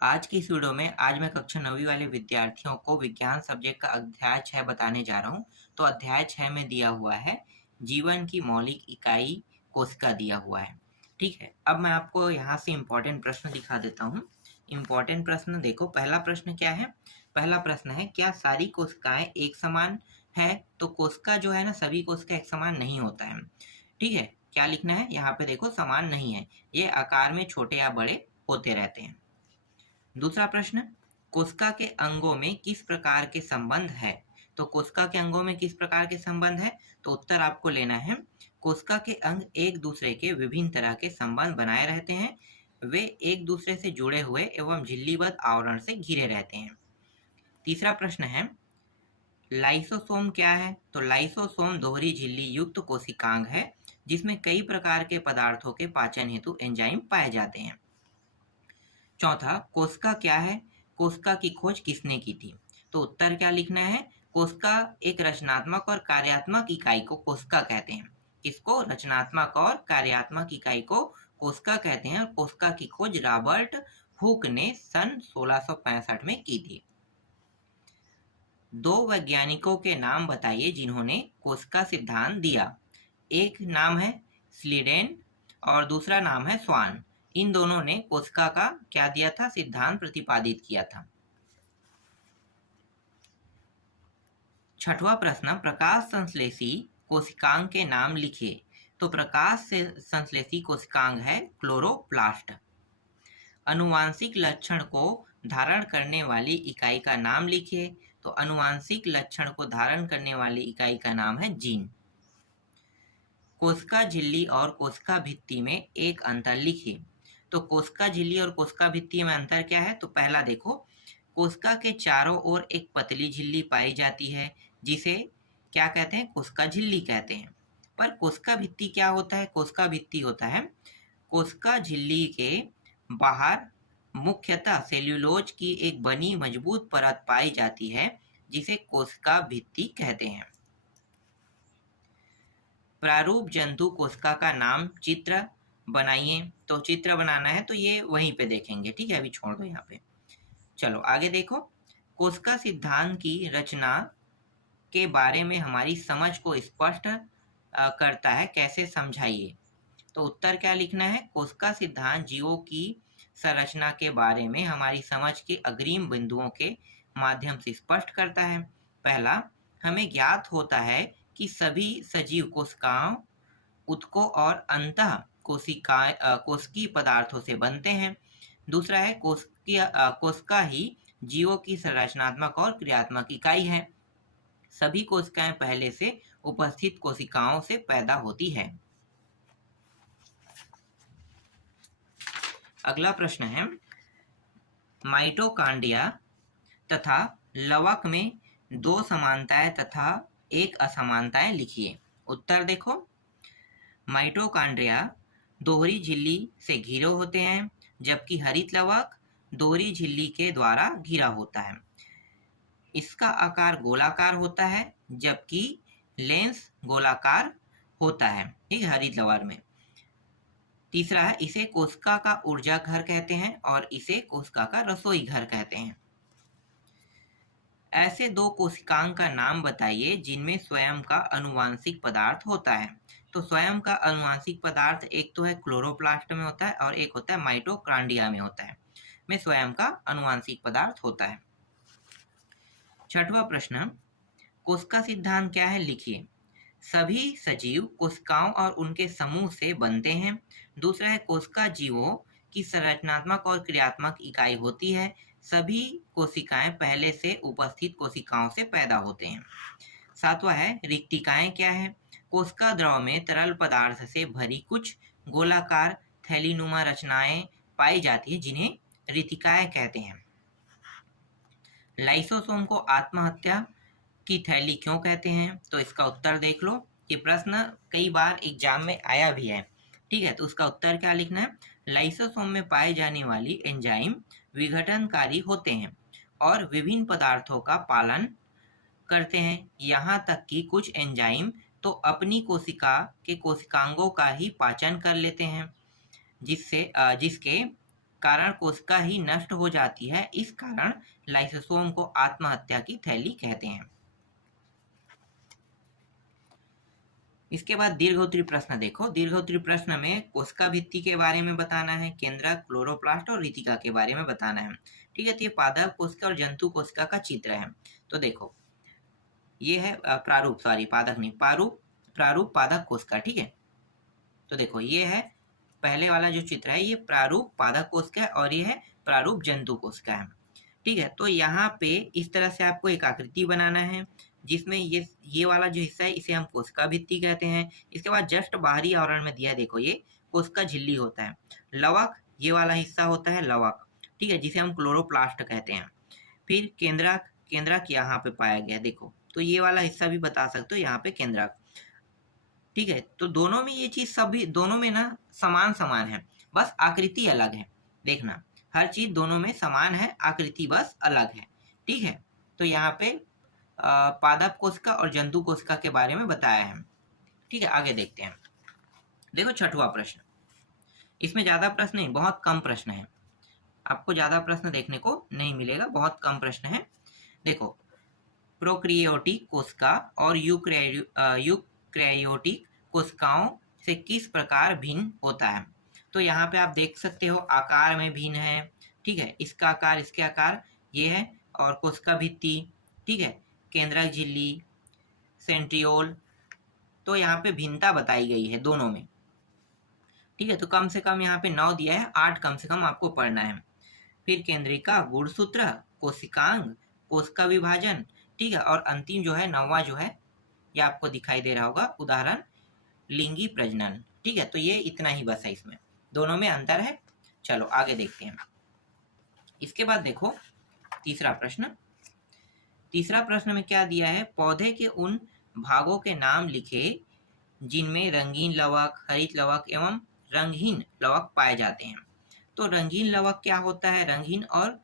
आज की इस वीडियो में आज मैं कक्षा 9वीं वाले विद्यार्थियों को विज्ञान सब्जेक्ट का अध्याय 6 बताने जा रहा हूँ। तो अध्याय 6 में दिया हुआ है जीवन की मौलिक इकाई कोशिका दिया हुआ है। ठीक है, अब मैं आपको यहाँ से इम्पोर्टेंट प्रश्न दिखा देता हूँ। इम्पोर्टेंट प्रश्न देखो, पहला प्रश्न क्या है? पहला प्रश्न है, क्या सारी कोशिकाएं एक समान है? तो कोशिका जो है ना, सभी कोशिका एक समान नहीं होता है। ठीक है, क्या लिखना है यहाँ पे? देखो, समान नहीं है, ये आकार में छोटे या बड़े होते रहते हैं। दूसरा प्रश्न, कोशिका के अंगों में किस प्रकार के संबंध है? तो कोशिका के अंगों में किस प्रकार के संबंध है? तो उत्तर आपको लेना है, कोशिका के अंग एक दूसरे के विभिन्न तरह के संबंध बनाए रहते हैं। वे एक दूसरे से जुड़े हुए एवं झिल्लीबद्ध आवरण से घिरे रहते हैं। तीसरा प्रश्न है, लाइसोसोम क्या है? तो लाइसोसोम दोहरी झिल्ली युक्त कोशिकांग है, जिसमें कई प्रकार के पदार्थों के पाचन हेतु एंजाइम पाए जाते हैं। चौथा, कोशिका क्या है? कोशिका की खोज किसने की थी? तो उत्तर क्या लिखना है, कोशिका एक रचनात्मक और कार्यात्मक इकाई को कोशिका कहते हैं। किसको? रचनात्मक और कार्यात्मक इकाई को कोशिका कहते हैं। और कोशिका की खोज रॉबर्ट हुक ने सन 1665 में की थी। दो वैज्ञानिकों के नाम बताइए जिन्होंने कोशिका सिद्धांत दिया। एक नाम है स्लीडेन और दूसरा नाम है स्वान। इन दोनों ने कोशिका का क्या दिया था? सिद्धांत प्रतिपादित किया था। छठवां प्रश्न, प्रकाश संश्लेषी कोशिकांग के नाम लिखिए। तो प्रकाश से संश्लेषी कोशिकांग है क्लोरोप्लास्ट। अनुवांशिक लक्षण को धारण करने वाली इकाई का नाम लिखिए। तो अनुवांशिक लक्षण को धारण करने वाली इकाई का नाम है जीन। कोशिका झिल्ली और कोशिका भित्ति में एक अंतर लिखिए। तो कोशिका झिल्ली और कोशिका भित्ति में अंतर क्या है? तो पहला देखो, कोशिका के चारों ओर एक पतली झिल्ली पाई जाती है, जिसे क्या कहते हैं? कोशिका झिल्ली कहते हैं। पर कोशिका भित्ति क्या होता है? कोशिका भित्ति होता है कोशिका झिल्ली के बाहर मुख्यतः सेल्यूलोज की एक बनी मजबूत परत पाई जाती है, जिसे कोशिका भित्ति कहते हैं। प्रारूप जंतु कोशिका का नाम चित्र बनाइए। तो चित्र बनाना है तो ये वहीं पे देखेंगे। ठीक है, अभी छोड़ दो यहाँ पे। चलो आगे देखो, कोशिका सिद्धांत की रचना के बारे में हमारी समझ को स्पष्ट करता है, कैसे समझाइए? तो उत्तर क्या लिखना है, कोशिका सिद्धांत जीवों की संरचना के बारे में हमारी समझ के अग्रिम बिंदुओं के माध्यम से स्पष्ट करता है। पहला, हमें ज्ञात होता है कि सभी सजीव कोशिकाओं उत्कों और अंतः कोशिकीय पदार्थों से बनते हैं। दूसरा है, कोशिका ही जीवों की संरचनात्मक और क्रियात्मक इकाई है। सभी कोशिकाएं पहले से उपस्थित कोशिकाओं से पैदा होती है। अगला प्रश्न है, माइटोकॉन्ड्रिया तथा लवक में दो समानताएं तथा एक असमानताएं लिखिए। उत्तर देखो, माइटोकॉन्ड्रिया दोहरी झिल्ली से घिरे होते हैं, जबकि हरित लवक दोहरी झिल्ली के द्वारा घिरा होता है। इसका आकार गोलाकार होता है, जबकि लेंस गोलाकार होता है। ठीक है, हरित लवक में। तीसरा है, इसे कोशिका का ऊर्जा घर कहते हैं और इसे कोशिका का रसोई घर कहते हैं। ऐसे दो कोशिकांग का नाम बताइए जिनमें स्वयं का अनुवांशिक पदार्थ होता है। तो स्वयं का अनुवांशिक पदार्थ एक तो है क्लोरोप्लास्ट में होता है और एक होता है माइटोकॉन्ड्रिया में होता है, में स्वयं का अनुवांशिक पदार्थ होता है। छठवां प्रश्न, कोशिका सिद्धांत क्या है? लिखिए। सभी सजीव कोशिकाओं और उनके समूह से बनते हैं। दूसरा है, कोशिका जीवों की संरचनात्मक और क्रियात्मक इकाई होती है। सभी कोशिकाएं पहले से उपस्थित कोशिकाओं से पैदा होते हैं। सातवां है, रिक्तिकाएं क्या है? कोशिका द्रव में तरल पदार्थ से भरी कुछ गोलाकार थैलीनुमा रचनाएं पाई जाती है, जिन्हें रिक्तिकाएं कहते हैं। लाइसोसोम को आत्महत्या की थैली क्यों कहते हैं? तो इसका उत्तर देख लो। ये प्रश्न कई बार एग्जाम में आया भी है। ठीक है, तो उसका उत्तर क्या लिखना है, लाइसोसोम में पाई जाने वाली एंजाइम विघटनकारी होते हैं और विभिन्न पदार्थों का पालन करते हैं। यहाँ तक कि कुछ एंजाइम तो अपनी कोशिका के कोशिकांगों का ही पाचन कर लेते हैं, जिसके कारण कोशिका ही नष्ट हो जाती है। इस कारण लाइसोसोम को आत्महत्या की थैली कहते हैं। इसके बाद दीर्घोत्तरी प्रश्न देखो। दीर्घोत्तरी प्रश्न में कोशिका भित्ति के बारे में बताना है, केंद्रक, क्लोरोप्लास्ट और रितिका के बारे में बताना है। ठीक है, तो ये पादप कोशिका और जंतु कोशिका का चित्र है। तो देखो ये है प्रारूप, सॉरी पादप नहीं, प्रारूप पादप कोशिका। ठीक है, तो देखो ये है पहले वाला जो चित्र है, ये प्रारूप पादप कोशिका है और ये है प्रारूप जंतु कोशिका है। ठीक है, तो यहाँ पे इस तरह से आपको एक आकृति बनाना है जिसमें ये वाला जो हिस्सा है इसे हम कोशिका भित्ति कहते हैं। इसके बाद जस्ट बाहरी आवरण में दिया है, देखो ये कोशिका झिल्ली होता है। लवक ये वाला हिस्सा होता है लवक, ठीक है, जिसे हम क्लोरोप्लास्ट कहते हैं। फिर केंद्रक, केंद्रक यहाँ पे पाया गया, देखो तो ये वाला हिस्सा भी बता सकते हो यहाँ पे केंद्रक। ठीक है, तो दोनों में ये चीज सभी दोनों में ना समान समान है, बस आकृति अलग है। देखना हर चीज दोनों में समान है, आकृति बस अलग है। ठीक है, तो यहाँ पे पादप कोशिका और जंतु कोशिका के बारे में बताया है। ठीक है, आगे देखते हैं। देखो छठवां प्रश्न, इसमें ज्यादा प्रश्न नहीं, बहुत कम प्रश्न है। आपको ज्यादा प्रश्न देखने को नहीं मिलेगा, बहुत कम प्रश्न है। देखो प्रोक्रियोटिक कोशिका और यूक्रेयोटिक कोशिकाओं से किस प्रकार भिन्न होता है। तो यहाँ पे आप देख सकते हो आकार में भिन्न है। ठीक है, इसका आकार इसके आकार ये है, और कोशिका भित्ति, ठीक है, केंद्रक झिल्ली, सेंट्रियोल, तो यहाँ पे भिन्नता बताई गई है दोनों में। ठीक है, तो कम से कम यहाँ पे 9 दिया है, 8 कम से कम आपको पढ़ना है। फिर केंद्रिका, गुणसूत्र, कोशिकांग, कोशिका विभाजन, ठीक है, और अंतिम जो है 9वां जो है ये आपको दिखाई दे रहा होगा, उदाहरण लिंगी प्रजनन। ठीक है, तो ये इतना ही बस है, इसमें दोनों में अंतर है। चलो आगे देखते हैं। इसके बाद देखो तीसरा प्रश्न। तीसरा प्रश्न में क्या दिया है, पौधे के उन भागों के नाम लिखे जिनमें रंगीन लवक, हरित लवक एवं रंगहीन लवक पाए जाते हैं। तो रंगीन लवक क्या होता है, रंगीन और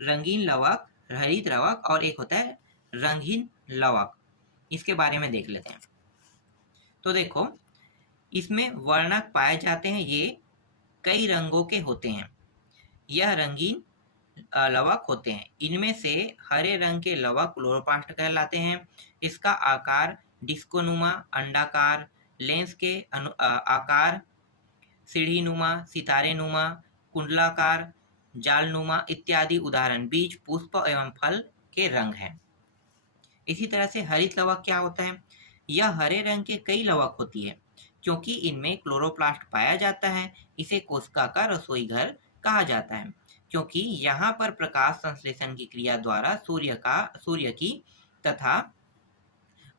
रंगीन लवक, हरित लवक और एक होता है रंगहीन लवक। इसके बारे में देख लेते हैं। तो देखो इसमें वर्णक पाए जाते हैं, ये कई रंगों के होते हैं, यह रंगीन लवक होते हैं। इनमें से हरे रंग के लवक क्लोरोप्लास्ट कहलाते हैं। इसका आकार डिस्कोनुमा, अंडाकार, लेंस के आकार सीढ़ीनुमा, सितारेनुमा, कुंडलाकार, जालनुमा इत्यादि उदाहरण बीज, पुष्प एवं फल के रंग हैं। इसी तरह से हरित लवक क्या होता है, यह हरे रंग के कई लवक होती है। क्योंकि इनमें क्लोरोप्लास्ट पाया जाता है, इसे कोशिका का रसोई घर कहा जाता है। क्योंकि यहाँ पर प्रकाश संश्लेषण की क्रिया द्वारा सूर्य की तथा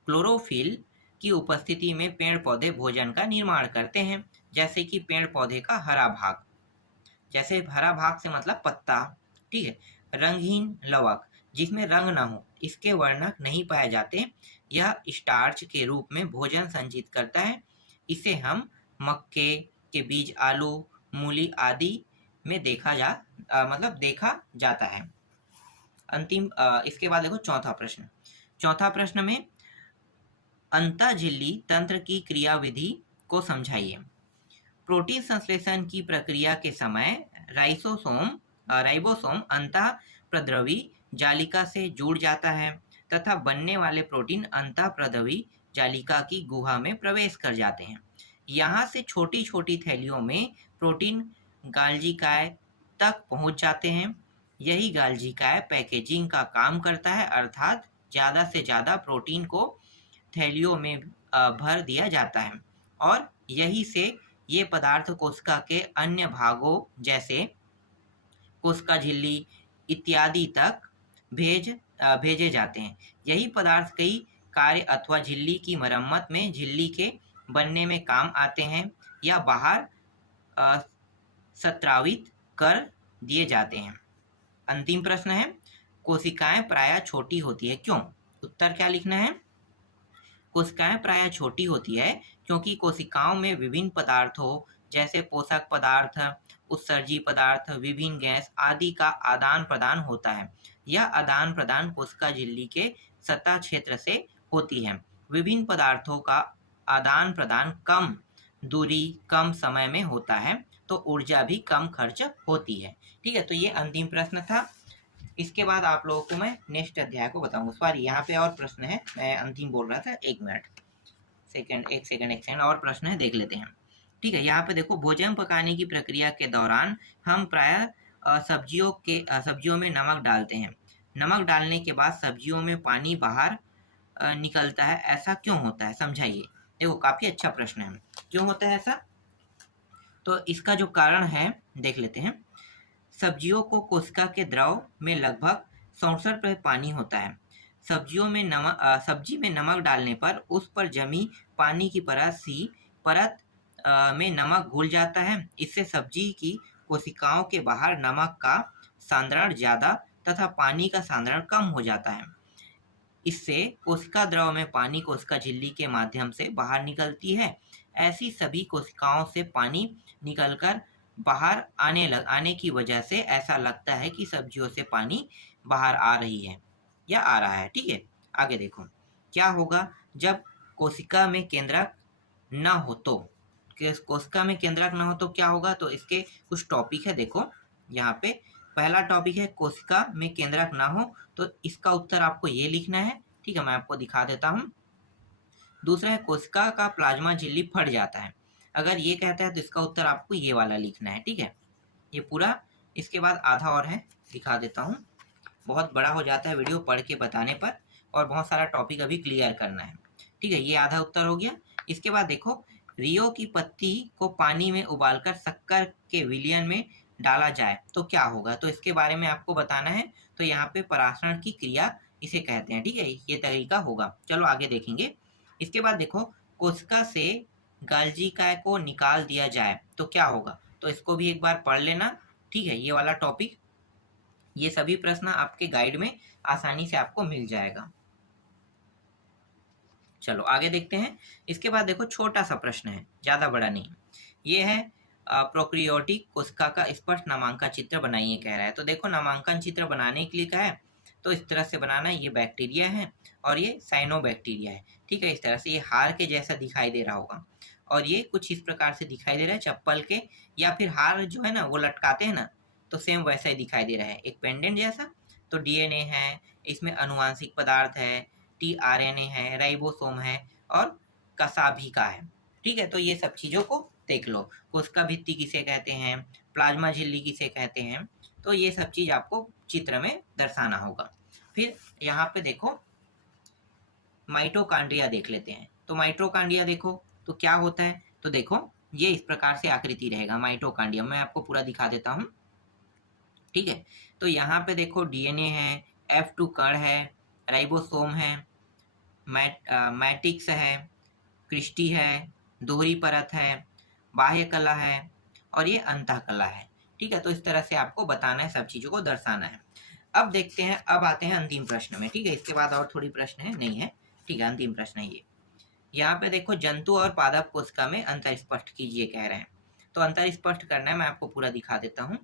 क्लोरोफिल की उपस्थिति में पेड़ पौधे भोजन का निर्माण करते हैं। जैसे कि पेड़ पौधे का हरा भाग, जैसे हरा भाग से मतलब पत्ता। ठीक है, रंगहीन लवक जिसमें रंग न हो, इसके वर्णक नहीं पाए जाते, यह स्टार्च के रूप में भोजन संचित करता है। इसे हम मक्के के बीज, आलू, मूली आदि में देखा जाता है। अंतिम इसके बाद देखो चौथा प्रश्न। चौथा प्रश्न में अंतःझिल्ली तंत्र की क्रियाविधि को समझाइए। प्रोटीन संश्लेषण की प्रक्रिया के समय राइबोसोम अंतःप्रद्रवी जालिका से जुड़ जाता है तथा बनने वाले प्रोटीन अंतःप्रद्रवी जालिका की गुहा में प्रवेश कर जाते हैं। यहाँ से छोटी छोटी थैलियों में प्रोटीन गाल्जिकाय तक पहुँच जाते हैं। यही गाल्जिकाय पैकेजिंग का काम करता है, अर्थात ज़्यादा से ज़्यादा प्रोटीन को थैलियों में भर दिया जाता है और यही से ये पदार्थ कोशिका के अन्य भागों जैसे कोशिका झिल्ली इत्यादि तक भेजे जाते हैं। यही पदार्थ कई कार्य अथवा झिल्ली की मरम्मत में, झिल्ली के बनने में काम आते हैं या बाहर स्रावित कर दिए जाते हैं। अंतिम प्रश्न है, कोशिकाएं प्रायः छोटी होती है, क्यों? उत्तर क्या लिखना है, कोशिकाएं प्रायः छोटी होती है क्योंकि कोशिकाओं में विभिन्न पदार्थों जैसे पोषक पदार्थ, उत्सर्जी पदार्थ, विभिन्न गैस आदि का आदान प्रदान होता है। यह आदान प्रदान कोशिका झिल्ली के सतह क्षेत्र से होती है। विभिन्न पदार्थों का आदान प्रदान कम दूरी, कम समय में होता है। तो ऊर्जा भी कम खर्च होती है। ठीक है, तो ये अंतिम प्रश्न था। इसके बाद आप लोगों को मैं नेक्स्ट अध्याय को बताऊंगा। सॉरी, यहाँ पे और प्रश्न है, मैं अंतिम बोल रहा था, एक सेकंड और प्रश्न है, देख लेते हैं। ठीक है, यहाँ पे देखो, भोजन पकाने की प्रक्रिया के दौरान हम प्रायः सब्जियों में नमक डालते हैं। नमक डालने के बाद सब्जियों में पानी बाहर निकलता है, ऐसा क्यों होता है, समझाइए। देखो, काफी अच्छा प्रश्न है, क्यों होता है ऐसा? तो इसका जो कारण है देख लेते हैं। सब्जियों को कोशिका के द्रव में लगभग 67% पानी होता है। सब्जी में नमक डालने पर उस पर जमी पानी की परत में नमक घुल जाता है। इससे सब्जी की कोशिकाओं के बाहर नमक का सांद्रण ज्यादा तथा पानी का सांद्रण कम हो जाता है। इससे कोशिका द्रव में पानी कोशिका झिल्ली के माध्यम से बाहर निकलती है। ऐसी सभी कोशिकाओं से पानी निकलकर बाहर आने की वजह से ऐसा लगता है कि सब्जियों से पानी बाहर आ रही है या आ रहा है। ठीक है, आगे देखो, क्या होगा जब कोशिका में केंद्रक न हो तो? कोशिका में केंद्रक न हो तो क्या होगा? तो इसके कुछ टॉपिक है, देखो यहाँ पे। पहला टॉपिक है कोशिका में केंद्रक ना हो, तो इसका उत्तर आपको ये लिखना है। ठीक है, मैं आपको दिखा देता हूँ। दूसरा है कोशिका का प्लाज्मा झिल्ली फट जाता है। अगर ये कहता है तो इसका उत्तर आपको ये वाला लिखना है। ठीक है, ये पूरा। इसके बाद आधा और है, दिखा देता हूँ। बहुत बड़ा हो जाता है वीडियो पढ़ के बताने पर, और बहुत सारा टॉपिक अभी क्लियर करना है। ठीक है, ये आधा उत्तर हो गया। इसके बाद देखो, रियो की पत्ती को पानी में उबालकर शक्कर के विलयन में डाला जाए तो क्या होगा? तो इसके बारे में आपको बताना है। तो यहाँ पे परासरण की क्रिया इसे कहते हैं। ठीक है, ये तरीका होगा। चलो आगे देखेंगे। इसके बाद देखो, कोशिका से गाल्जिका को निकाल दिया जाए तो क्या होगा? तो इसको भी एक बार पढ़ लेना। ठीक है, ये वाला टॉपिक, ये सभी प्रश्न आपके गाइड में आसानी से आपको मिल जाएगा। चलो आगे देखते हैं। इसके बाद देखो, छोटा सा प्रश्न है, ज्यादा बड़ा नहीं। ये है प्रोक्रियोटिक कोशिका का स्पष्ट नामांकन चित्र बनाइए कह रहा है। तो देखो, नामांकन चित्र बनाने के लिए कहा है तो इस तरह से बनाना है। ये बैक्टीरिया है और ये साइनोबैक्टीरिया है। ठीक है, इस तरह से ये हार के जैसा दिखाई दे रहा होगा, और ये कुछ इस प्रकार से दिखाई दे रहा है, चप्पल के, या फिर हार जो है ना वो लटकाते हैं ना, तो सेम वैसा ही दिखाई दे रहा है, एक पेंडेंट जैसा। तो डीएनए है, इसमें अनुवांशिक पदार्थ है, टीआरएनए है, राइबोसोम है, और कसाभिका है। ठीक है, तो ये सब चीजों को देख लो। कोशिका भित्ति किसे कहते हैं, प्लाज्मा झिल्ली किसे कहते हैं, तो ये सब चीज आपको चित्र में दर्शाना होगा। फिर यहाँ पे देखो, माइटोकांड्रिया देख लेते हैं। तो माइटोकांड्रिया देखो तो क्या होता है? तो देखो, ये इस प्रकार से आकृति रहेगा माइटोकांड्रिया। मैं आपको पूरा दिखा देता हूँ। ठीक है, तो यहाँ पे देखो, डीएनए है, F2 कण है, राइबोसोम है, मैट्रिक्स है, क्रिस्टी है, दोहरी परत है, बाह्य कला है, और ये अंतः कला है। ठीक है, तो इस तरह से आपको बताना है, सब चीजों को दर्शाना है। अब देखते हैं, अब आते हैं अंतिम प्रश्न में। ठीक है, इसके बाद और थोड़ी प्रश्न है, नहीं है। ठीक है, अंतिम प्रश्न है ये। यहाँ पे देखो, जंतु और पादप कोशिका में अंतर स्पष्ट कीजिए कह रहे हैं। तो अंतर स्पष्ट करना है, मैं आपको पूरा दिखा देता हूँ।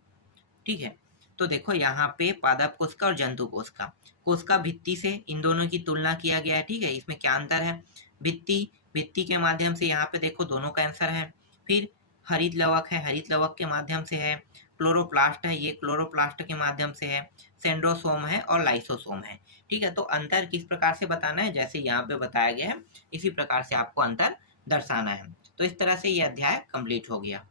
ठीक है, तो देखो, यहाँ पे पादप कोशिका और जंतु कोशिका, कोशिका भित्ति से इन दोनों की तुलना किया गया है। ठीक है, इसमें क्या अंतर है? भित्ति के माध्यम से यहाँ पे देखो दोनों का आंसर है। फिर हरित लवक है, हरित लवक के माध्यम से है। क्लोरोप्लास्ट है, ये क्लोरोप्लास्ट के माध्यम से है। सेंड्रोसोम है और लाइसोसोम है। ठीक है, तो अंतर किस प्रकार से बताना है? जैसे यहाँ पे बताया गया है, इसी प्रकार से आपको अंतर दर्शाना है। तो इस तरह से ये अध्याय कंप्लीट हो गया।